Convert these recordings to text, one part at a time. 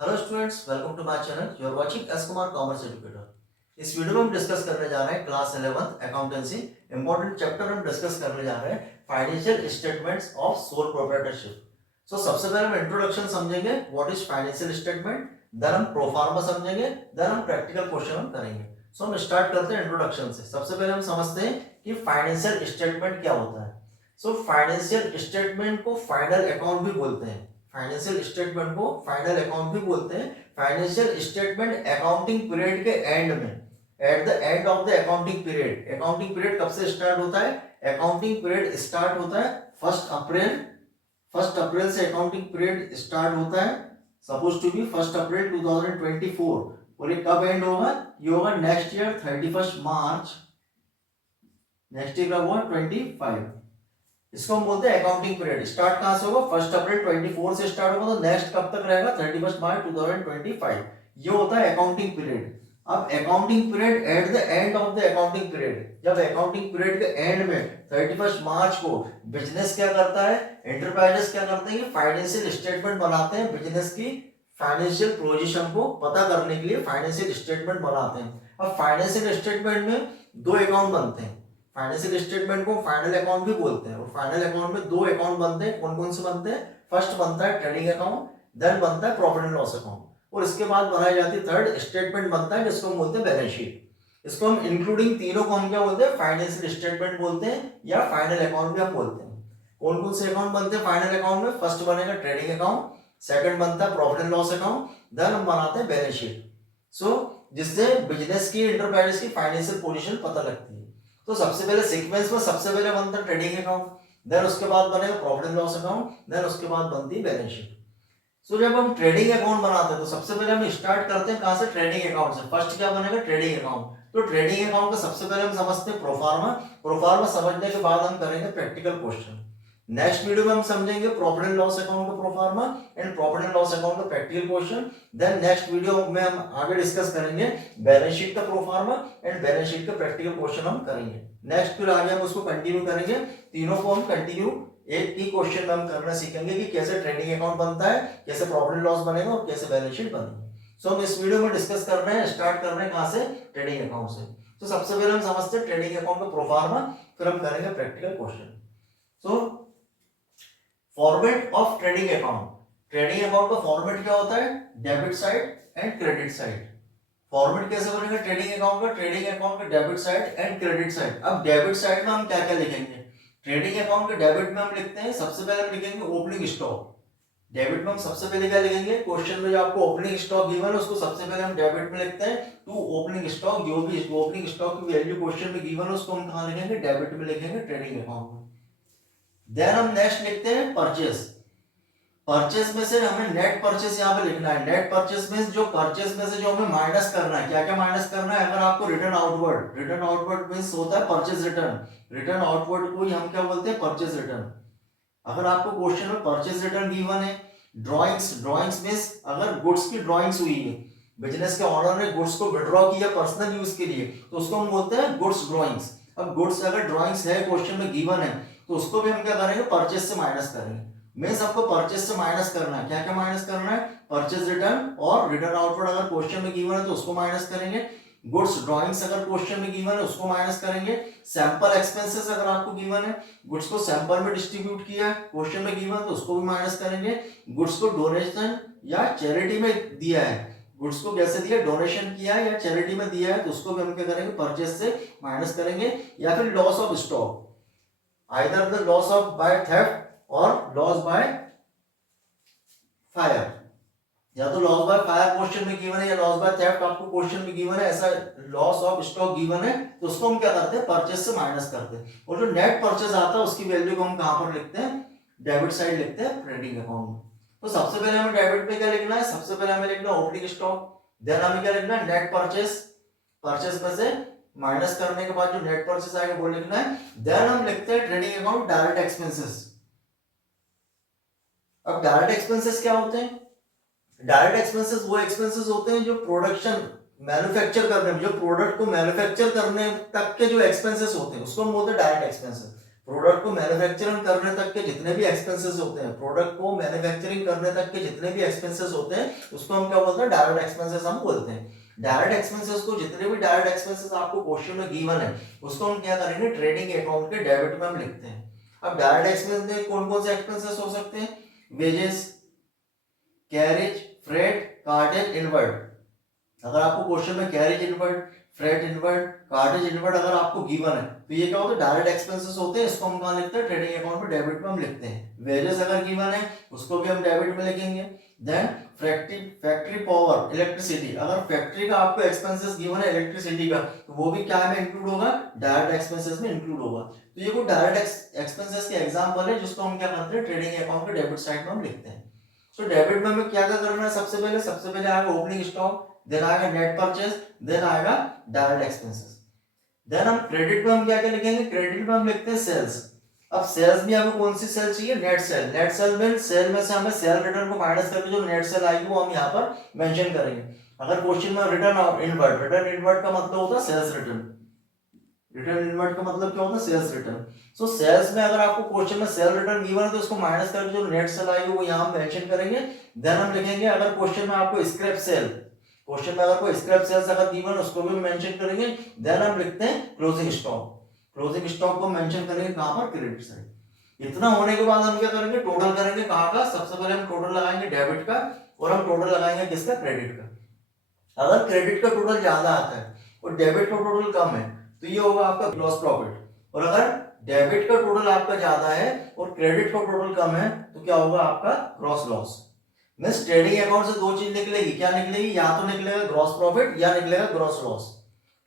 Hello students, welcome to my channel. You are watching S Kumar commerce educator. इस video में हम discuss करने जा रहे हैं class 11th accountancy. Important chapter हम डिस्कस करने जा रहे हैं financial statements of sole proprietorship. So सबसे पहले हम इंट्रोडक्शन समझेंगे, what is financial statement. Then हम प्रोफार्मा समझेंगे, देन हम प्रैक्टिकल क्वेश्चन हम करेंगे। सो हम स्टार्ट करते हैं इंट्रोडक्शन से। सबसे पहले हम समझते हैं कि फाइनेंशियल स्टेटमेंट क्या होता है। सो फाइनेंशियल स्टेटमेंट को फाइनल अकाउंट भी बोलते हैं। फाइनेंशियल स्टेटमेंट को फाइनल अकाउंट भी बोलते हैं। फाइनेंशियल स्टेटमेंट अकाउंटिंग पीरियड के एंड में, at the end of the accounting period. Accounting period कब से स्टार्ट होता है? अकाउंटिंग पीरियड स्टार्ट होता है 1 अप्रैल। 1 अप्रैल से अकाउंटिंग पीरियड स्टार्ट होता है, सपोज टू बी 1 अप्रैल 2024। और ये कब एंड होगा? ये होगा नेक्स्ट ईयर 31 मार्च। नेक्स्ट ईयर कब होगा? 25। इसको हम बोलते हैं अकाउंटिंग पीरियड। स्टार्ट कहां से होगा? 1 अप्रैल 24 से स्टार्ट होगा, तो नेक्स्ट कब तक रहेगा? 31 मार्च 2025। ये होता है अकाउंटिंग पीरियड। अब accounting period at the end of the accounting period, जब अकाउंटिंग पीरियड के एंड में 31 मार्च को बिजनेस क्या करता है, एंटरप्राइजेस क्या करते हैं, फाइनेंशियल स्टेटमेंट बनाते हैं। बिजनेस की फाइनेंशियल पोजीशन को पता करने के लिए फाइनेंशियल स्टेटमेंट बनाते हैं। अब फाइनेंशियल स्टेटमेंट में दो अकाउंट बनते हैं। फाइनेंशियल स्टेटमेंट को फाइनल अकाउंट भी बोलते हैं, और फाइनल अकाउंट में दो अकाउंट बनते हैं। कौन कौन से बनते हैं? फर्स्ट बनता है ट्रेडिंग अकाउंट, देन बनता है प्रॉफिट एंड लॉस अकाउंट, और इसके बाद बनाई जाती है थर्ड स्टेटमेंट बनता है, जिसको हम बोलते हैं बैलेंस शीट। इसको हम इंक्लूडिंग तीनों को हम क्या बोलते हैं? फाइनेंशियल स्टेटमेंट बोलते हैं या फाइनल अकाउंट भी हम बोलते हैं। कौन कौन से अकाउंट बनते हैं फाइनल अकाउंट में? फर्स्ट बनेगा ट्रेडिंग अकाउंट, सेकंड बनता है profit and loss account, then हम बनाते हैं बैलेंस शीट। सो जिससे बिजनेस की, एंटरप्राइज की फाइनेंशियल पोजीशन पता लगती है। तो सबसे पहले सीक्वेंस में सबसे पहले बनता है ट्रेडिंग अकाउंट, देन उसके बाद बनेगा profit and loss account, then उसके बाद बनती है बैलेंस शीट। सो जब हम ट्रेडिंग अकाउंट बनाते हैं तो सबसे पहले हम स्टार्ट करते हैं कहां से? ट्रेडिंग अकाउंट से। फर्स्ट क्या बनेगा? Trading account. तो ट्रेडिंग अकाउंट का सबसे पहले हम समझते हैं प्रोफार्मा। प्रोफार्मा समझने के बाद हम करेंगे प्रैक्टिकल क्वेश्चन। नेक्स्ट वीडियो में हम समझेंगे प्रॉफिट एंड लॉस अकाउंट का proforma and profit and loss account का practical question. Then next video में हम आगे डिस्कस करेंगे बैलेंस शीट का प्रोफार्मा एंड बैलेंस शीट का प्रैक्टिकल क्वेश्चन हम करेंगे। नेक्स्ट फिर आगे हम उसको कंटिन्यू करेंगे। तीनों को हम कंटिन्यू एक ही क्वेश्चन में हम करना सीखेंगे कि कैसे ट्रेडिंग अकाउंट बनता है, कैसे प्रॉफिट एंड लॉस बनेगा और कैसे बैलेंस शीट बनेगी। सो हम इस वीडियो में डिस्कस कर रहे हैं, स्टार्ट कर रहे हैं कहां से? ट्रेडिंग अकाउंट से। तो सबसे पहले हम समझते हैं ट्रेडिंग अकाउंट का प्रोफार्मा, फिर हम करेंगे practical question. So format of trading account. Trading account का फॉर्मेट क्या होता है? Debit side and credit side. Format कैसे बनेगा ट्रेडिंग अकाउंट का? ट्रेडिंग अकाउंट का debit side and credit side. अब डेबिट साइड में हम क्या क्या लिखेंगे? ट्रेडिंग अकाउंट के डेबिट में हम लिखते हैं, सबसे पहले हम लिखेंगे ओपनिंग स्टॉक। डेबिट में हम सबसे पहले क्या लिखेंगे? क्वेश्चन में जो आपको ओपनिंग स्टॉक गिवन है उसको सबसे पहले हम डेबिट में लिखते हैं। टू ओपनिंग स्टॉक, जो भी ओपनिंग स्टॉक की वैल्यू क्वेश्चन में गिवन है उसको हम कहां लिखेंगे? डेबिट में लिखेंगे, ट्रेडिंग अकाउंट में। देन हम नेक्स्ट लिखते हैं परचेस। परचेस में से हमें नेट परचेस यहाँ पे लिखना है। नेट परचेस में जो परचेस में से जो हमें माइनस करना है, क्या क्या माइनस करना है? अगर आपको return outward, return outward means होता है परचेस रिटर्न। रिटर्न आउटवर्ड को ही हम क्या बोलते हैं? Purchase return. अगर आपको क्वेश्चन में परचेस रिटर्न गिवन है, ड्राइंग्स, ड्राइंग्स मींस अगर गुड्स की ड्राइंग्स हुई है, बिजनेस के ओनर ने गुड्स को विड्रॉ किया पर्सनल यूज के लिए, तो उसको हम बोलते हैं गुड्स ड्राइंग्स। अब गुड्स अगर ड्राइंग्स है क्वेश्चन में गिवन है, तो उसको भी हम क्या करेंगे? परचेस से माइनस करेंगे। मींस आपको परचेस से माइनस करना है। क्या क्या माइनस करना है? परचेस रिटर्न और रिटर्न आउटवर्ड अगर क्वेश्चन में गिवन है तो उसको माइनस करेंगे। गुड्स ड्राइंग्स अगर क्वेश्चन में गिवन है उसको माइनस करेंगे। सैंपल एक्सपेंसेस अगर आपको गिवन है, गुड्स को सैंपल में डिस्ट्रीब्यूट किया है क्वेश्चन में गिवन, तो उसको भी माइनस करेंगे। गुड्स को डोनेशन या चैरिटी में दिया है, गुड्स को कैसे दिया? डोनेशन किया है या चैरिटी में दिया है, तो उसको भी हम क्या करेंगे? परचेस से माइनस करेंगे। या फिर loss of stock, either the loss of by theft और लॉस बाय फायर। या तो लॉस बाय फायर क्वेश्चन में गिवन है या लॉस बाय थेफ्ट आपको क्वेश्चन में गिवन है, ऐसा लॉस ऑफ स्टॉक गिवन है, तो उसको हम क्या करते हैं? परचेस से माइनस करते हैं। और जो नेट परचेस आता है उसकी वैल्यू को हम कहां पर लिखते हैं? डेबिट साइड लिखते हैं, ट्रेडिंग अकाउंट में। तो सबसे पहले हमें डेबिट में क्या लिखना है? सबसे पहले हमें लिखना है ओपनिंग स्टॉक। देन हमें क्या लिखना है? Net purchase. परचेस में से माइनस करने के बाद जो नेट परचेस आएगा वो लिखना है। देन हम लिखते हैं ट्रेडिंग अकाउंट डायरेक्ट एक्सपेंसेस। अब डायरेक्ट एक्सपेंसेस क्या होते हैं? डायरेक्ट एक्सपेंसेस वो एक्सपेंसेस होते हैं जो प्रोडक्शन, मैन्युफैक्चर करने में, जो प्रोडक्ट को मैन्युफैक्चर करने तक के जो एक्सपेंसेस होते हैं उसको हम बोलते हैं डायरेक्ट एक्सपेंसेस। प्रोडक्ट को मैन्युफैक्चरिंग करने तक के जितने भी एक्सपेंसेस होते हैं, प्रोडक्ट को मैन्युफैक्चरिंग करने तक के जितने भी एक्सपेंसेस होते हैं उसको हम क्या बोलते हैं, डायरेक्ट एक्सपेंसेस हम बोलते हैं। डायरेक्ट एक्सपेंसेस को, जितने भी डायरेक्ट एक्सपेंसेस आपको क्वेश्चन में गिवन है उसको हम क्या करेंगे, ट्रेडिंग अकाउंट के डेबिट में हम लिखते हैं। अब डायरेक्ट एक्सपेंस में कौन कौन से एक्सपेंसेस हो सकते हैं, wages, carriage, freight, cartage, inward. अगर आपको क्वेश्चन में carriage inward, freight inward, cartage inward अगर आपको गिवन है तो ये क्या होता है, डायरेक्ट एक्सपेंसेस होते हैं, इसको हम कहाँ लिखते हैं, ट्रेडिंग अकाउंट में डेबिट में हम लिखते हैं। वेजेस अगर गिवन है उसको भी हम डेबिट में लिखेंगे। देन फैक्ट्री पावर, इलेक्ट्रिसिटी, अगर फैक्ट्री का आपको एक्सपेंसेस गिवन है इलेक्ट्रिसिटी का तो वो भी क्या में इंक्लूड होगा, डायरेक्ट एक्सपेंसेस में इंक्लूड होगा। तो ये कोई डायरेक्ट एक्सपेंसेस के एग्जांपल है जिसको हम क्या करते हैं, ट्रेडिंग अकाउंट के डेबिट साइड में हम लिखते हैं। तो डेबिट में हमें क्या क्या करना है, सबसे पहले आएगा ओपनिंग स्टॉक, देन आएगा नेट परचेज, देन आएगा डायरेक्ट एक्सपेंसेस। देन हम क्रेडिट में हम क्या क्या लिखेंगे, क्रेडिट में हम लिखते हैं सेल्स। अब सेल्स भी हमें कौन सी सेल चाहिए, नेट सेल। नेट सेल में से हमें सेल रिटर्न को माइनस करके जो नेट सेल आएगी वो हम यहाँ पर मेंशन करेंगे। अगर क्वेश्चन में रिटर्न इनवर्ट का मतलब होता है सेल्स रिटर्न। रिटर्न इनवर्ट का मतलब क्या होता है, सेल्स रिटर्न। सो सेल्स में अगर आपको क्वेश्चन में सेल रिटर्न गिवन है तो उसको माइनस करके जो नेट सेल आएगी वो यहाँ मेंशन करेंगे। देन हम लिखेंगे, अगर क्वेश्चन में आपको स्क्रैप सेल, क्वेश्चन में अगर कोई स्क्रैप सेल्स अगर गिवन है उसको भी मेंशन करेंगे। देन हम लिखते हैं क्लोजिंग स्टॉक। क्लोजिंग स्टॉक को मेंशन करेंगे कहां पर, क्रेडिट साइड। इतना होने के बाद हम क्या करेंगे, टोटल करेंगे कहां का, सबसे पहले हम टोटल लगाएंगे डेबिट का और हम टोटल लगाएंगे किसका, क्रेडिट का। अगर क्रेडिट का टोटल ज्यादा आता है और डेबिट का टोटल कम है तो ये होगा आपका ग्रॉस प्रॉफिट। और अगर डेबिट का टोटल आपका ज्यादा है और क्रेडिट का टोटल कम है तो क्या होगा आपका, gross loss. Means trading account से दो चीज निकलेगी, क्या निकलेगी, या तो निकलेगा ग्रॉस प्रॉफिट या निकलेगा ग्रॉस लॉस।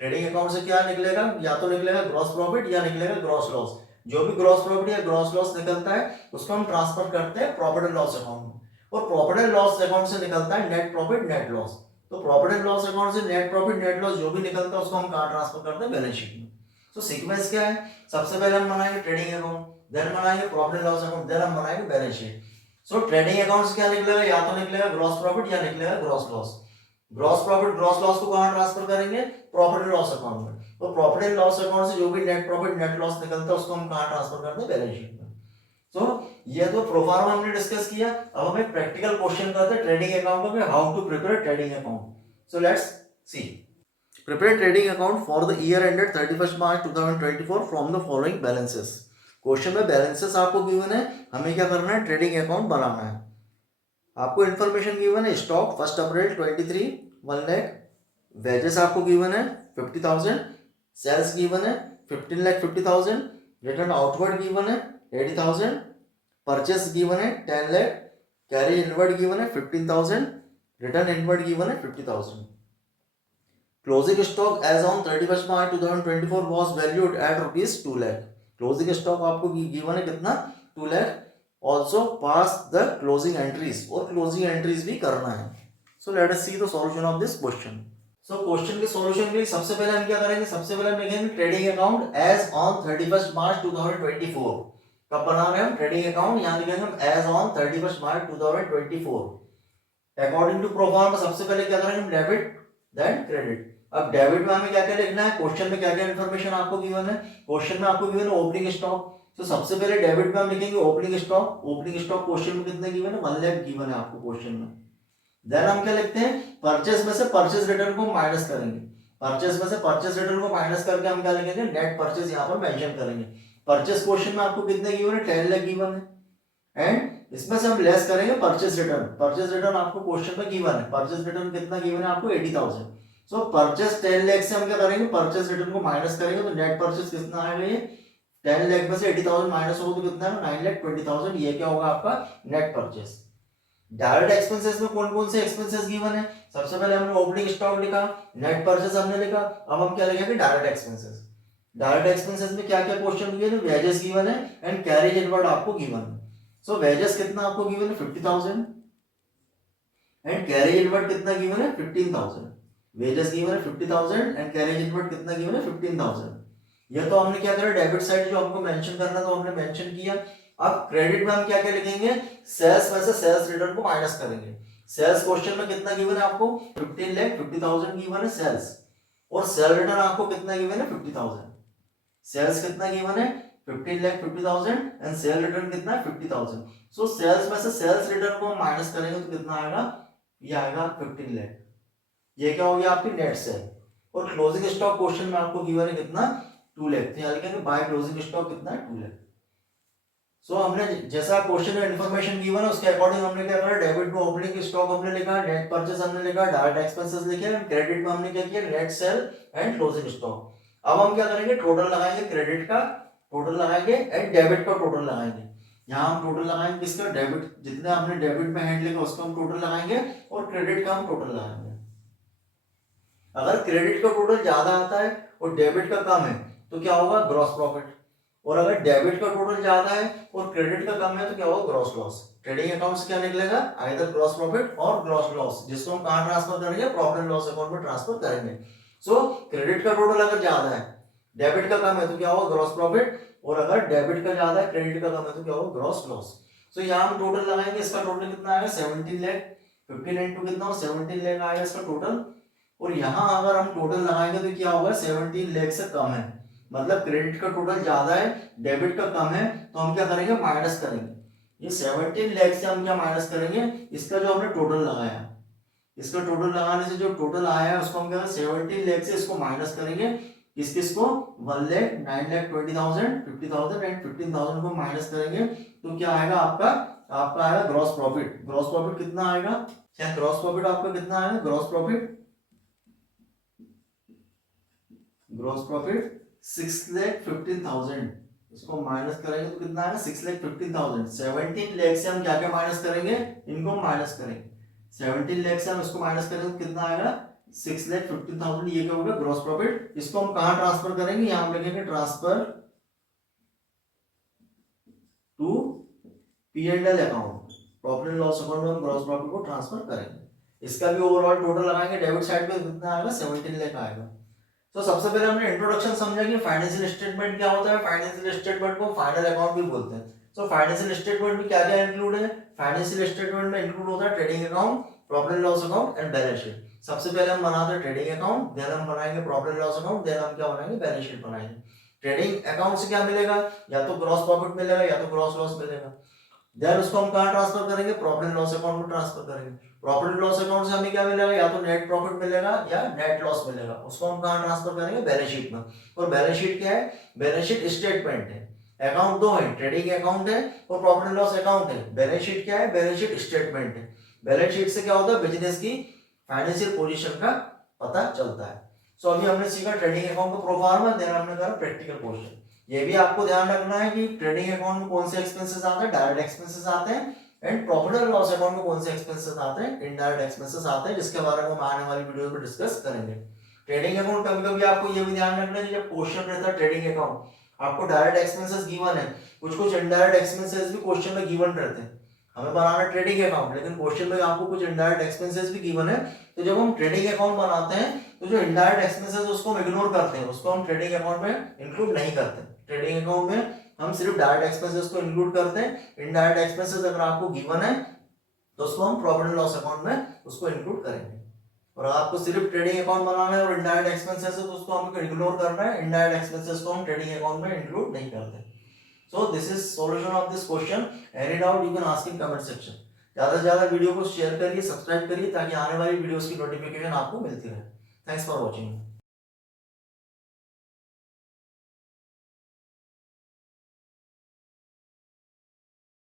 ट्रेडिंग अकाउंट से क्या निकलेगा, या तो निकलेगा ग्रॉस प्रॉफिट या निकलेगा ग्रॉस लॉस। जो भी ग्रॉस प्रॉफिट या ग्रॉस लॉस निकलता है उसको हम ट्रांसफर करते हैं प्रॉफिट एंड लॉस अकाउंट में। और प्रॉफिट एंड लॉस अकाउंट से निकलता है नेट प्रॉफिट नेट लॉस। तो प्रॉफिट एंड लॉस अकाउंट से नेट प्रॉफिट नेट लॉस जो भी निकलता है उसको हम कहां ट्रांसफर करते हैं, बैलेंस शीट में। तो सीक्वेंस क्या है, सबसे पहले हम बनाएंगे ट्रेडिंग अकाउंट, देन बनाएंगे profit and loss account, then हम बनाएंगे balance sheet. So trading account से क्या निकलेगा, या तो निकलेगा ग्रॉस प्रॉफिट या निकलेगा gross loss. Gross profit gross loss को कहां ट्रांसफर करेंगे, प्रॉफिट एंड लॉस अकाउंट में। तो प्रॉफिट एंड लॉस अकाउंट से जो भी नेट प्रॉफिट नेट लॉस निकलता है उसको हम कहां ट्रांसफर करते हैं, बैलेंस शीट में। सो ये तो प्रोफार्मा हमने डिस्कस किया। अब हम एक प्रैक्टिकल क्वेश्चन करते हैं ट्रेडिंग अकाउंट का, how to prepare trading account. So let's see, prepare trading account for the year ended 31 March 2024 from the following balances. Question में बैलेंसेस आपको गिवन है, हमें क्या करना है, ट्रेडिंग अकाउंट बनाना है। आपको इंफॉर्मेशन गिवन है, स्टॉक 1 अप्रैल 23 1 लाख, वेजेस आपको गिवन है 50,000, सेल्स गिवन है 15,50,000, रिटर्न आउटवर्ड गिवन है 80,000, परचेस गिवन है 10 लाख, कैरी इनवर्ड गिवन है 15,000, रिटर्न इनवर्ड गिवन है 50,000। Closing stock as on 31 March 2024 was valued at ₹2 lakh. Closing stock आपको गिवन है कितना, 2 lakh. Also pass the closing entries, और क्लोजिंग एंट्रीज भी करना है। So let us see the solution of this question. So question के solution के लिए सबसे पहले हम क्या करेंगे, सबसे पहले हम लिखेंगे trading account as on 31 March 2024। कब बना रहे हैं हम ट्रेडिंग अकाउंट, यहाँ लिखेंगे हम as on 31 March 2024। According to proforma सबसे पहले क्या करेंगे हम, डेबिट देन क्रेडिट। अब डेबिट में हमें क्या क्या लिखना है, क्वेश्चन में क्या क्या इन्फॉर्मेशन आपको गिवन है, क्वेश्चन में आपको गिवन है ओपनिंग स्टॉक। तो सबसे पहले डेबिट में हम लिखेंगे opening stock. Opening stock question में कितने गिवन है, 1 लाख गिवन है आपको क्वेश्चन में। देन हम क्या लिखते हैं, परचेस में से परचेस रिटर्न को माइनस करेंगे। परचेस में से परचेस रिटर्न को माइनस करके हम क्या लिखेंगे, नेट परचेस यहाँ पर मेंशन करेंगे। परचेस क्वेश्चन में आपको कितने गिवन है, 10 लाख गिवन है। एंड इसमें से हम लेस करेंगे परचेस रिटर्न। परचेस रिटर्न आपको क्वेश्चन में गिवन है, परचेस रिटर्न कितना गिवन है आपको, 80,000। सो परचेस 10 लाख से हम क्या करेंगे, परचेस रिटर्न को माइनस करेंगे तो नेट परचेस कितना आएगा, ये 10 लाख में से 80,000 माइनस होगा तो कितना है, 9,20,000। ये क्या होगा आपका नेट परचेस। डायरेक्ट एक्सपेंसेस में कौन कौन से एक्सपेंसेस गिवन है, सबसे पहले हमने ओपनिंग स्टॉक लिखा, नेट परचेस हमने लिखा। अब हम क्या लिखेंगे, डायरेक्ट एक्सपेंसेस। डायरेक्ट एक्सपेंसेस में क्या क्या क्वेश्चन गिवन है, वेजेस गिवन है एंड कैरेज इनवर्ड आपको गिवन है। सो वेजेस कितना आपको गिवन है, 50,000 एंड कैरेज इनवर्ड कितना गिवन है, 15,000। वेजेस गिवन है 50,000 एंड कैरेज इनवर्ड कितना गिवन है, 15,000। ये तो हमने क्या करा, डेबिट साइड जो हमको मेंशन करना तो हमने मेंशन किया। अब क्रेडिट में हम क्या क्या लिखेंगे, सेल्स में से सेल्स रिटर्न को माइनस करेंगे। सेल्स क्वेश्चन में कितना गिवन है आपको, 15,50,000 गिवन है सेल्स, और सेल रिटर्न आपको कितना गिवन है, 50,000। सेल्स कितना गिवन है, 15,50,000 एंड सेल रिटर्न कितना है 50,000। सो सेल्स में से सेल्स रिटर्न को माइनस करेंगे तो कितना आएगा, ये आएगा 15 लाख। ये क्या हो गया आपकी नेट सेल। और क्लोजिंग स्टॉक क्वेश्चन में आपको गिवन है कितना 2 लाख, तो यहाँ लिखेंगे बाय क्लोजिंग स्टॉक कितना है 2 लाख। सो हमने जैसा क्वेश्चन में इन्फॉर्मेशन गिवन है उसके अकॉर्डिंग हमने क्या करा, डेबिट में ओपनिंग स्टॉक हमने लिखा, नेट परचेस हमने लिखा, डायरेक्ट एक्सपेंसेस लिखे, क्रेडिट में हमने क्या किया net cell and closing stock. अब हम क्या करेंगे, टोटल लगाएंगे क्रेडिट का टोटल लगाएंगे एंड डेबिट का टोटल लगाएंगे। यहाँ हम टोटल लगाएंगे किसका, डेबिट, जितना हमने डेबिट में हैंड लिखा उसका हम टोटल लगाएंगे और क्रेडिट का हम टोटल लगाएंगे। अगर क्रेडिट का टोटल ज्यादा आता है और डेबिट का कम है तो क्या होगा, ग्रॉस प्रॉफिट। और अगर डेबिट का टोटल ज्यादा है और क्रेडिट का कम है तो क्या होगा, ग्रॉस लॉस। ट्रेडिंग अकाउंट से क्या निकलेगा, आइदर ग्रॉस प्रॉफिट और ग्रॉस लॉस, जिसको हम कहां ट्रांसफर करेंगे, प्रॉफिट एंड लॉस अकाउंट में ट्रांसफर करेंगे। सो क्रेडिट का टोटल अगर ज्यादा है, डेबिट का कम है तो क्या होगा, ग्रॉस प्रॉफिट। और अगर डेबिट का ज्यादा है, क्रेडिट का कम है तो क्या होगा, ग्रॉस लॉस। सो यहाँ हम टोटल लगाएंगे, इसका टोटल कितना आएगा 17 लाख, 15 इंटू कितना हो 17 लाख आएगा इसका टोटल। और यहाँ अगर हम टोटल लगाएंगे तो क्या होगा, 17 लाख से कम है, मतलब क्रेडिट का टोटल ज्यादा है डेबिट का कम है, तो हम क्या करेंगे, माइनस करेंगे। ये 17 लाख से हम क्या माइनस करेंगे, इसका जो हमने टोटल लगाया, इसका टोटल लगाने से जो टोटल आया है उसको हम क्या 17 लाख से इसको माइनस करेंगे, किसको 1 लाख 9 लाख 20,000 50,000 एंड 15,000 को माइनस करेंगे तो क्या आएगा आपका आएगा ग्रॉस प्रॉफिट। ग्रॉस प्रॉफिट कितना आएगा, क्या ग्रॉस प्रॉफिट आपका कितना आएगा, ग्रॉस प्रॉफिट 6,15,000, इसको माइनस करेंगे तो कितना आएगा 6,15,000। 17 लाख से हम क्या क्या माइनस करेंगे, इनको माइनस करेंगे। 17 लाख से हम इसको माइनस करेंगे तो कितना आएगा 6,15,000, ये क्या होगा ग्रॉस प्रॉफिट। इसको हम कहां ट्रांसफर करेंगे, यहां हम लिखेंगे transfer to P&L account, profit and loss account में हम ग्रॉस प्रॉफिट को ट्रांसफर करेंगे। इसका भी ओवरऑल टोटल लगाएंगे, डेबिट साइड पे कितना आएगा 17 लाख आएगा। तो सबसे पहले हमने इंट्रोडक्शन समझा कि फाइनेंशियल स्टेटमेंट क्या होता है। फाइनेंशियल स्टेटमेंट को फाइनल अकाउंट भी बोलते हैं। तो फाइनेंशियल स्टेटमेंट में क्या क्या इंक्लूड है, फाइनेंशियल स्टेटमेंट में इंक्लूड होता है trading account, profit and loss account and balance sheet. सबसे पहले हम बनाते हैं ट्रेडिंग अकाउंट, देन हम बनाएंगे profit and loss account, then हम क्या बनाएंगे, बैलेंस शीट बनाएंगे। ट्रेडिंग अकाउंट से क्या मिलेगा, या तो ग्रॉस प्रॉफिट मिलेगा या तो ग्रॉस लॉस मिलेगा। देन उसको हम कहां ट्रांसफर करेंगे, प्रॉफिट एंड लॉस अकाउंट में ट्रांसफर करेंगे। प्रॉफिट एंड लॉस अकाउंट से हमें क्या मिलेगा, या तो नेट प्रॉफिट मिलेगा या नेट लॉस मिलेगा, उसको हम कहां ट्रांसफर करेंगे, बैलेंस शीट में। और बैलेंस शीट क्या है, बैलेंस शीट स्टेटमेंट है। अकाउंट दो है, ट्रेडिंग अकाउंट है और प्रॉफिट एंड लॉस अकाउंट है। बैलेंस शीट क्या है, बैलेंस शीट स्टेटमेंट है। बैलेंस शीट से क्या होता है, बिजनेस की फाइनेंशियल पोजीशन का पता चलता है। सो अभी हमने सीखा ट्रेडिंग अकाउंट का प्रोफार्मा, देन हमने करा प्रैक्टिकल क्वेश्चन। ये भी आपको ध्यान रखना है कि ट्रेडिंग अकाउंट में कौन से एक्सपेंसेस आते हैं, डायरेक्ट एक्सपेंसेस आते हैं, and profit and loss account में कौन से एक्सपेंसेस आते हैं, इनडायरेक्ट एक्सपेंसेस आते हैं, जिसके बारे में हम आने वाली वीडियो में डिस्कस करेंगे। ट्रेडिंग अकाउंट कभी-कभी आपको ये भी ध्यान रखना है कि जब क्वेश्चन रहता है ट्रेडिंग अकाउंट, आपको डायरेक्ट एक्सपेंसेस गिवन है, कुछ इनडायरेक्ट एक्सपेंसेस भी क्वेश्चन में गिवन रहते हैं। हमें बनाना ट्रेडिंग अकाउंट, लेकिन क्वेश्चन में आपको कुछ इनडायरेक्ट एक्सपेंसेस भी गिवन है, तो जब हम ट्रेडिंग अकाउंट बनाते हैं तो जो इनडायरेक्ट एक्सपेंसेस उसको हम इग्नोर करते हैं, उसको हम ट्रेडिंग अकाउंट में इंक्लूड नहीं करते। ट्रेडिंग अकाउंट में हम सिर्फ डायरेक्ट एक्सपेंसेस को इंक्लूड करते हैं। इनडायरेक्ट एक्सपेंसेस अगर आपको गिवन है तो उसको हम प्रॉफिट एंड लॉस अकाउंट में उसको इंक्लूड करेंगे। और आपको सिर्फ ट्रेडिंग अकाउंट बनाना है और इनडायरेक्ट एक्सपेंसेस है तो उसको हमको इग्नोर करना है, इनडायरेक्ट एक्सपेंसेस को हम ट्रेडिंग अकाउंट में इंक्लूड नहीं करते। So this is solution of this question. Any doubt you can ask in comment section. ज्यादा से ज्यादा वीडियो को शेयर करिए, सब्सक्राइब करिए, ताकि आने वाली वीडियोस की नोटिफिकेशन आपको मिलती रहे। Thanks for watching.